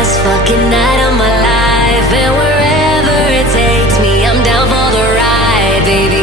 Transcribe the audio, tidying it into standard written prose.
best fucking night of my life, and wherever it takes me, I'm down for the ride, baby.